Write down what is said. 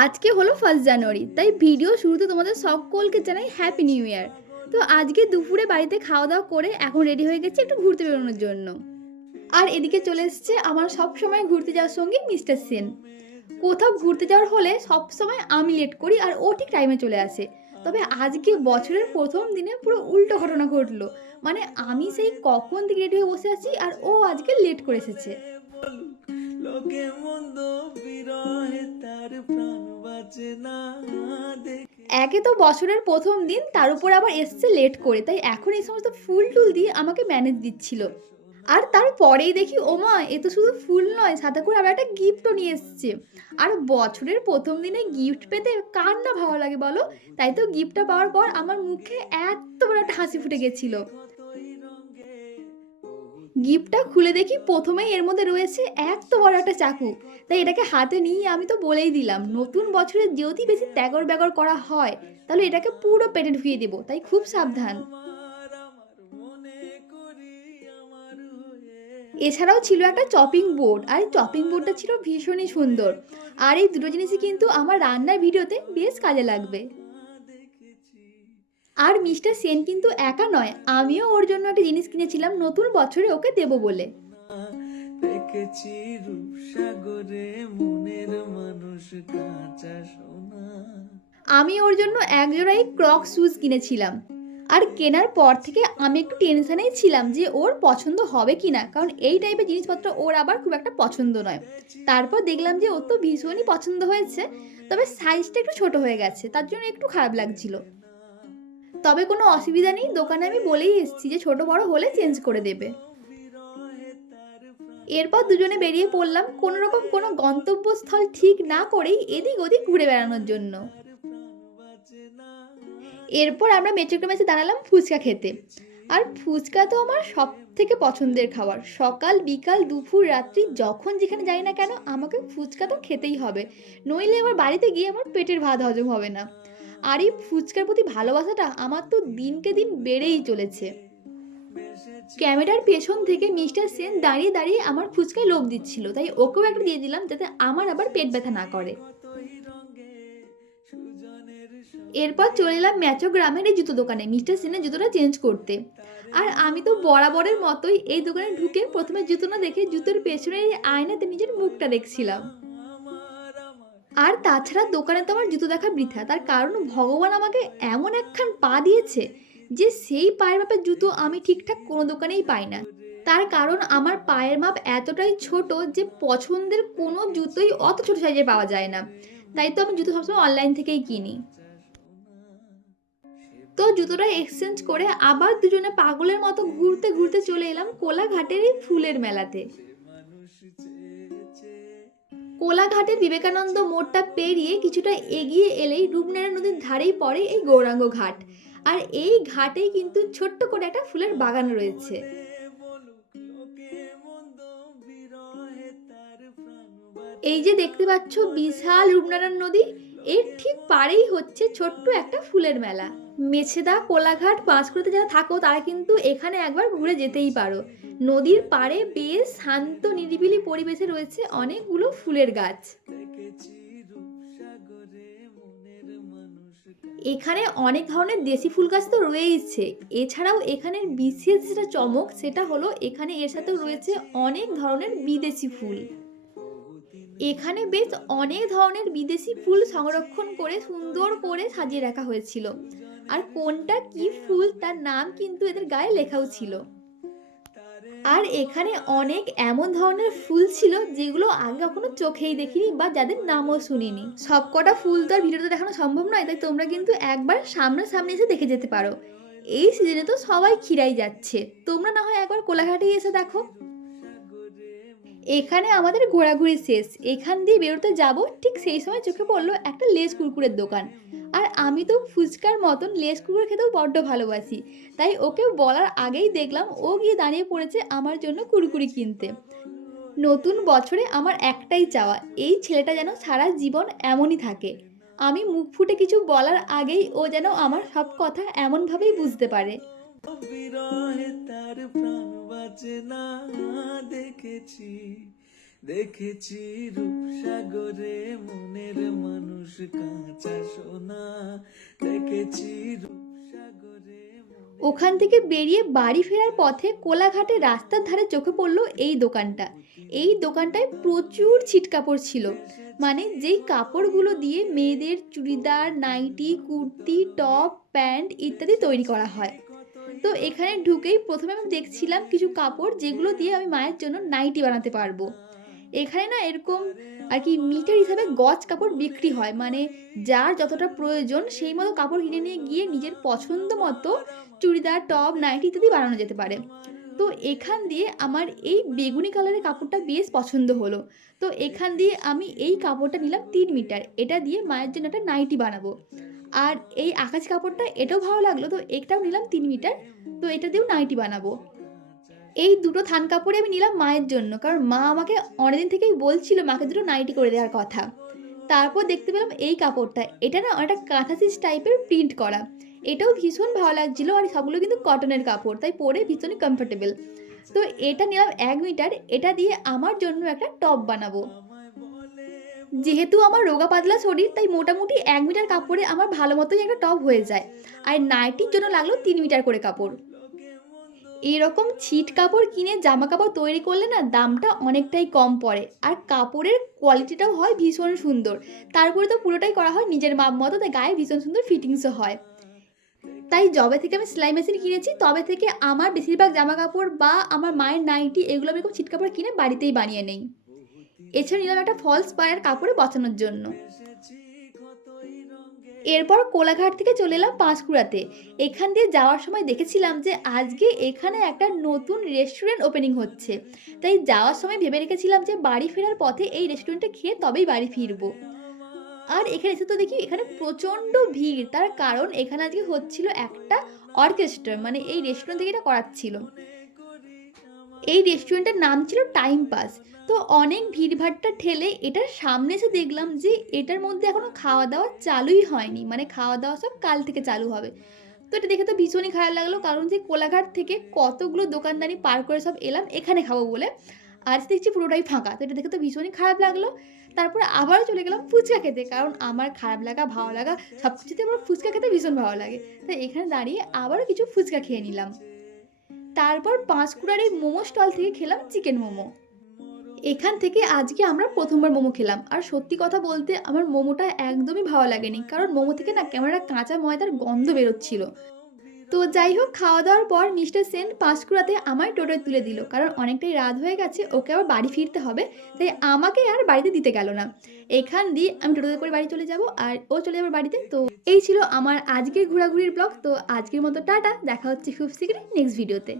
আজকে হলো first January, তাই ভিডিও শুরুতে তোমাদের সকলকে জানাই হ্যাপি নিউ ইয়ার তো আজকে দুপুরে বাড়িতে খাওয়া দাওয়া করে এখন রেডি হয়ে গেছি একটু ঘুরতে বেরোনোর জন্য। আর এদিকে চলে এসছে আমার সব সময় ঘুরতে যাওয়ার সঙ্গে মিস্টার সেন। কোথাও ঘুরতে যাওয়ার হলে সব সময় আমি লেট করি আর ও ঠিক টাইমে চলে আসে। তবে আজকে বছরের প্রথম দিনে পুরো উল্টো ঘটনা ঘটলো। মানে আমি সেই কখন থেকে রেডি হয়ে বসে আছি আর ও আজকে লেট করে এসেছে। লোকে মন্দ বিরহে, তার প্রাণ বাঁচে না দেখে। একে তো বছরের প্রথম দিন, তার উপর আবার এসছে লেট করে, তাই এখন এই সমস্ত ফুল টুল দিয়ে আমাকে ম্যানেজ দিচ্ছিল। আর তারপরেই দেখি, ওমা, এ তো শুধু ফুল নয়, সাথে করে আবার একটা গিফটও নিয়ে এসছে। আর বছরের প্রথম দিনে গিফট পেতে কার না ভালো লাগে বলো? তাই তো গিফটটা পাওয়ার পর আমার মুখে এত বড় একটা হাসি ফুটে গেছিল। গিফটটা খুলে দেখি প্রথমেই এর মধ্যে রয়েছে এত বড় একটা চাকু। তাই এটাকে হাতে নিয়ে আমি তো বলেই দিলাম, নতুন বছরে যদি বেশি ত্যাগর ব্যাগর করা হয়, তাহলে এটাকে পুরো পেটে ঢুকিয়ে দেবো, তাই খুব সাবধান। এছাড়াও ছিল একটা চপিং বোর্ড, আর এই চপিং বোর্ডটা ছিল ভীষণই সুন্দর। আর এই দুটো জিনিসই কিন্তু আমার রান্নার ভিডিওতে বেশ কাজে লাগবে। আর মিস্টার সেন কিন্তু একা নয় আমিও ওর জন্য একটা জিনিস কিনেছিলাম নতুন বছরে ওকে দেবো বলে। দেখেছি রূপসাগরে মনের মানুষ কাঁচা সোনা। আমি ওর জন্য একজোড়াই ক্রক শুজ কিনেছিলাম। আর কেনার পর থেকে আমি একটু টেনশনেই ছিলাম যে ওর পছন্দ হবে কি না কারণ এই টাইপের জিনিসপত্র ওর আবার খুব একটা পছন্দ নয়। তারপর দেখলাম যে ওর তো ভীষণই পছন্দ হয়েছে তবে সাইজটা একটু ছোট হয়ে গেছে তার জন্য একটু খারাপ লাগছিল। তবে কোনো অসুবিধা নেই, দোকানে আমি বলেই এসেছি যে ছোট বড় হলে চেঞ্জ করে দেবে। এরপর দুজনে বেরিয়ে পড়লাম, কোনো রকম কোনো গন্তব্যস্থল ঠিক না করেই এদিক ওদিক ঘুরে বেড়ানোর জন্য। এরপর আমরা মেট্রোগ্রামে এসে দাঁড়ালাম ফুচকা খেতে। আর ফুচকা তো আমার সব থেকে পছন্দের খাবার। সকাল, বিকাল, দুপুর, রাত্রি, যখন যেখানে যাই না কেন, আমাকে ফুচকা তো খেতেই হবে। নইলে আমার বাড়িতে গিয়ে আমার পেটের ভাত হজম হবে না। আর এই ফুচকার প্রতি ভালোবাসাটা আমার তো দিনকে দিন বেড়েই চলেছে। ক্যামেরার পেছন থেকে মিস্টার সেন দাঁড়িয়ে দাঁড়িয়ে আমার ফুচকায় লোভ দিচ্ছিল, তাই ওকেও একটা দিয়ে দিলাম যাতে আমার আবার পেট ব্যথা না করে। এরপর চলে এলাম ম্যাচো গ্রামের এই জুতো দোকানে, মিস্টার সেনের জুতোটা চেঞ্জ করতে। আর আমি তো বরাবরের মতোই এই দোকানে ঢুকে প্রথমে জুতো না দেখে জুতোর পেছনের আয়নাতে নিজের মুখটা দেখছিলাম। আর তাছাড়া দোকানে তো আমার জুতো দেখা বৃথা। তার কারণ ভগবান আমাকে এমন একখান পা দিয়েছে যে সেই পায়ের মাপের জুতো আমি ঠিকঠাক কোনো দোকানেই পাই না। তার কারণ আমার পায়ের মাপ এতটাই ছোট যে পছন্দের কোনো জুতোই অত ছোট সাইজে পাওয়া যায় না। তাই তো আমি জুতো সবসময় অনলাইন থেকেই কিনি। তো জুতোটা এক্সচেঞ্জ করে আবার দুজনে পাগলের মতো ঘুরতে ঘুরতে চলে এলাম কোলাঘাটের এই ফুলের মেলাতে। কোলাঘাটের বিবেকানন্দ মোড়টা পেরিয়ে কিছুটা এগিয়ে এলেই রূপনারায়ণ নদীর ধারেই পড়ে এই গৌরাঙ্গ ঘাট। আর এই ঘাটেই কিন্তু ছোট্ট করে একটা ফুলের বাগান রয়েছে। এই যে দেখতে পাচ্ছ বিশাল রূপনারায়ণ নদী, এর ঠিক পাড়েই হচ্ছে ছোট্ট একটা ফুলের মেলা। মেছেদা, কোলাঘাট পাঁচকুড়াতে যারা থাকো তারা কিন্তু এখানে একবার ঘুরে যেতেই পারো। নদীর পাড়ে বেশ শান্ত নিরিবিলি পরিবেশে রয়েছে অনেকগুলো ফুলের গাছ। এখানে অনেক ধরনের দেশি ফুল গাছ তো রয়েইছে। এছাড়াও এখানের বিশেষ যেটা চমক, সেটা হলো এখানে এর সাথেও রয়েছে অনেক ধরনের বিদেশি ফুল। এখানে বেশ অনেক ধরনের বিদেশি ফুল সংরক্ষণ করে সুন্দর করে সাজিয়ে রাখা হয়েছিল। আর কোনটা কি ফুল তার নাম কিন্তু এদের গায়ে লেখাও ছিল। আর এখানে অনেক এমন ধরনের ফুল ছিল যেগুলো আগে কখনো চোখেই দেখিনি বা যাদের নামও শুনিনি। সবকটা ফুল তো আর ভিডিওতে দেখানো সম্ভব নয়, তাই তোমরা কিন্তু একবার সামনাসামনি এসে দেখে যেতে পারো। এই সিজনে তো সবাই খিরাই যাচ্ছে। তোমরা না হয় একবার কোলাঘাটে এসে দেখো। এখানে আমাদের ঘোরাঘুরি শেষ। এখান দিয়ে বেরোতে যাব, ঠিক সেই সময় চোখে পড়ল একটা লেস কুরকুরের দোকান। আর আমি তো ফুচকার মতন লেস কুরকুরে খেতেও বড্ড ভালোবাসি। তাই ওকে বলার আগেই দেখলাম ও গিয়ে দাঁড়িয়ে পড়েছে আমার জন্য কুরকুরি কিনতে। নতুন বছরে আমার একটাই চাওয়া, এই ছেলেটা যেন সারা জীবন এমনই থাকে। আমি মুখ ফুটে কিছু বলার আগেই ও যেন আমার সব কথা এমনভাবেই বুঝতে পারে। তার প্রাণ দেখেছি। দেখেছি রূপসাগরে মনের মানুষ কাঁচা সোনা। দেখেছি রূপসাগরে ওখান থেকে বেরিয়ে বাড়ি ফেরার পথে কোলাঘাটে রাস্তার ধারে চোখে পড়ল এই দোকানটা। এই দোকানটায় প্রচুর ছিট কাপড় ছিল। মানে যেই কাপড়গুলো দিয়ে মেয়েদের churidar, nightie, kurti, top, pant ইত্যাদি তৈরি করা হয়। তো এখানে ঢুকেই প্রথমে আমি দেখছিলাম কিছু কাপড় যেগুলো দিয়ে আমি মায়ের জন্য নাইটি বানাতে পারব। এখানে না এরকম আর কি মিটার হিসাবে গজ কাপড় বিক্রি হয়। মানে যার যতটা প্রয়োজন সেই মতো কাপড় কিনে নিয়ে গিয়ে নিজের পছন্দ মতো চুড়িদার, টপ, নাইটি ইত্যাদি বানানো যেতে পারে। তো এখান দিয়ে আমার এই বেগুনি কালারের কাপড়টা বেশ পছন্দ হলো। তো এখান দিয়ে আমি এই কাপড়টা নিলাম তিন মিটার। এটা দিয়ে মায়ের জন্য একটা নাইটি বানাবো। আর এই আকাশ কাপড়টা এটাও ভালো লাগল, তো এটাও নিলাম তিন মিটার। তো এটা দিয়েও নাইটি বানাবো। এই দুটো থান কাপড়ে আমি নিলাম মায়ের জন্য, কারণ মা আমাকে অনেকদিন থেকেই বলছিল মাকে দুটো নাইটি করে দেওয়ার কথা। তারপর দেখতে পেলাম এই কাপড়টা, এটা না একটা কাঁথাসিস টাইপের প্রিন্ট করা। এটাও ভীষণ ভালো লাগছিল আর সবগুলো কিন্তু কটনের কাপড়, তাই পরে ভীষণই কমফোর্টেবল তো এটা নিলাম এক মিটার, এটা দিয়ে আমার জন্য একটা টপ বানাবো। যেহেতু আমার রোগা পাতলা শরীর, তাই মোটামুটি এক মিটার কাপড়ে আমার ভালো মতোই একটা টপ হয়ে যায়। আর নাইটির জন্য লাগল তিন মিটার করে কাপড়। এরকম ছিট কাপড় কিনে জামা কাপড় তৈরি করলে না দামটা অনেকটাই কম পড়ে। আর কাপড়ের কোয়ালিটিটাও হয় ভীষণ সুন্দর। তারপরে তো পুরোটাই করা হয় নিজের মাপ মতো, তাই গায়ে ভীষণ সুন্দর ফিটিংসও হয়। তাই যবে থেকে আমি সেলাই মেশিন কিনেছি, তবে থেকে আমার বেশিরভাগ জামা কাপড় বা আমার মায়ের নাইটি এগুলো আমি এরকম ছিট কাপড় কিনে বাড়িতেই বানিয়ে নেই। এছাড়া নিলাম একটা ফলস পায়ের কাপড়ে বসানোর জন্য। এরপর কোলাঘাট থেকে চলে এলাম পাঁশকুড়াতে। এখান দিয়ে যাওয়ার সময় দেখেছিলাম যে আজকে এখানে একটা নতুন রেস্টুরেন্ট ওপেনিং হচ্ছে। তাই যাওয়ার সময় ভেবে রেখেছিলাম যে বাড়ি ফেরার পথে এই রেস্টুরেন্টে খেয়ে তবেই বাড়ি ফিরবো। আর এখানে এসে তো দেখি এখানে প্রচণ্ড ভিড়। তার কারণ এখানে আজকে হচ্ছিল একটা অর্কেস্ট্রা মানে এই রেস্টুরেন্ট থেকে এটা করাচ্ছিল এই রেস্টুরেন্টের নাম ছিল টাইম পাস তো অনেক ভিড়ভাট্টা ঠেলে এটার সামনে এসে দেখলাম যে এটার মধ্যে এখনও খাওয়া দাওয়া চালুই হয়নি। মানে খাওয়া দাওয়া সব কাল থেকে চালু হবে। তো এটা দেখে তো ভীষণই খারাপ লাগল, কারণ যে কোলাঘাট থেকে কতগুলো দোকানদারি পার করে সব এলাম, এখানে খাব বলে। আর দেখছি পুরোটাই ফাঁকা। তো এটা দেখে তো ভীষণই খারাপ লাগল। তারপরে আবারও চলে গেলাম ফুচকা খেতে, কারণ আমার খারাপ লাগা, ভালো লাগা সব কিছুতে আমার ফুচকা খেতে ভীষণ ভালো লাগে। তাই এখানে দাঁড়িয়ে আবারও কিছু ফুচকা খেয়ে নিলাম। তারপর পাঁচকুড়ার এই মোমো স্টল থেকে খেলাম চিকেন মোমো। এখান থেকে আজকে আমরা প্রথমবার মোমো খেলাম। আর সত্যি কথা বলতে আমার মোমোটা একদমই ভালো লাগেনি, কারণ মোমো থেকে না কেমন একটা কাঁচা ময়দার গন্ধ বেরোচ্ছিল। তো যাই হোক খাওয়া দাওয়ার পর মিস্টার সেন পাঁশকুড়াতে আমায় টোটোয় তুলে দিল, কারণ অনেকটাই রাত হয়ে গেছে, ওকে আবার বাড়ি ফিরতে হবে, তাই আমাকে আর বাড়িতে দিতে গেল না। এখান দিয়ে আমি টোটোতে করে বাড়ি চলে যাব, আর ও চলে যাবে বাড়িতে। তো এই ছিল আমার আজকের ঘোরাঘুরির ব্লগ, তো আজকের মতো টাটা, দেখা হচ্ছে খুব শীঘ্রই নেক্সট ভিডিওতে